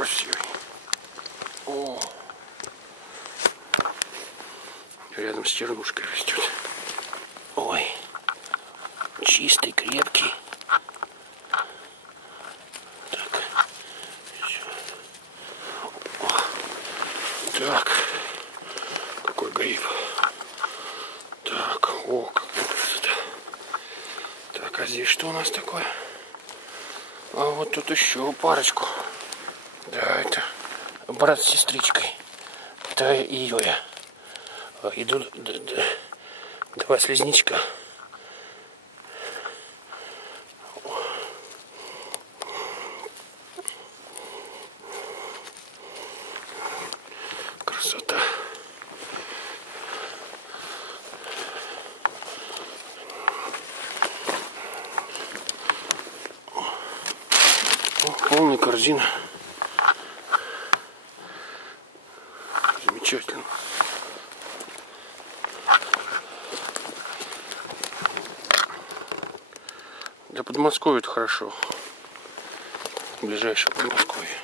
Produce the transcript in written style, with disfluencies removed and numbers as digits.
красивый. О, рядом с чернушкой растет. Ой, чистый, крепкий. Так, так, какой гриб. Так, о, какая красота. Так, а здесь что у нас такое? А вот тут еще парочку. Да, это брат с сестричкой. Это ее я. Идут два слизнячка. Красота. О, полная корзина. Замечательно. Для Подмосковья это хорошо. Ближайшее Подмосковье.